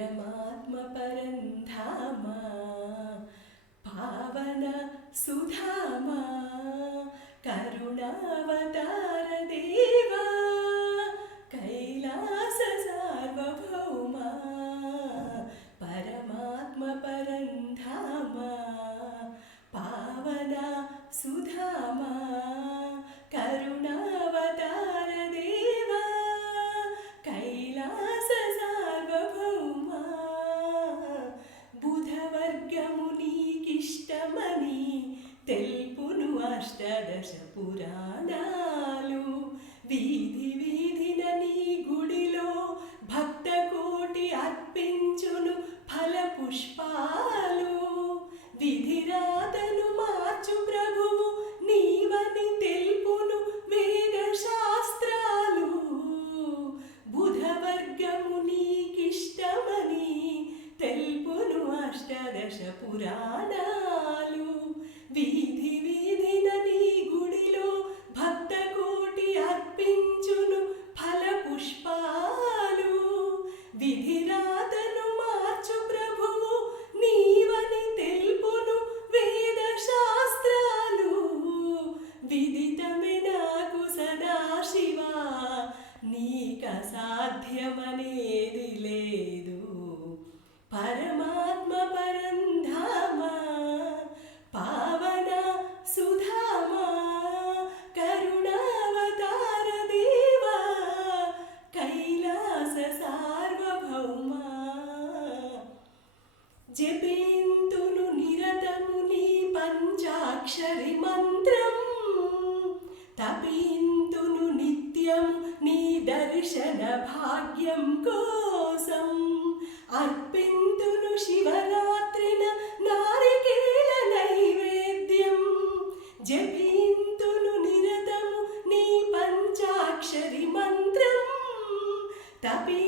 परमात्म परन्धामा पावन सुधामा करुणावतार देवा कैलास सार्वभौमा परमात्म परन्धामा पावन सुधामा करुणावतार देवा कैलास सार्वभौमा बुधवर्गमुनीकिष्टमनि तेल्पुनु अष्टादश पुराणालु వీధి వీధిన నీ గుడిలో భక్త కోటి అర్పించును ఫల పుష్పాలు విధిరాతను మార్చు ప్రభువు నీవని తెలుపును వేద శాస్త్రాలు బుధవర్గము నీకిష్టమని తెలుపును అష్టాదశ పురాణాలు వీధి వీధిన నీ గుడిలో భక్త కోటి అర్పించును ఫల పుష్పాలు విధిరాతను మార్చు ప్రభువు నీవని తెలుపును వేద శాస్త్రాలు విదితమే నాకు సదాశివా నీక సాధ్యమనేది లేదు పరమాత్మ పరంధామా పావన సుధామా కరుణావతార దేవా కైలాస సార్వభౌమా జపింతును నిరతము నీ పంచాక్షరి మంత్రం తపింతును నిత్యం నీ దర్శన భాగ్యం కోసం అర్పింతును శివరాత్రిన నారికేళ నైవేద్యం జపింతును నిరతము నీ పంచాక్షరి మంత్రం తపి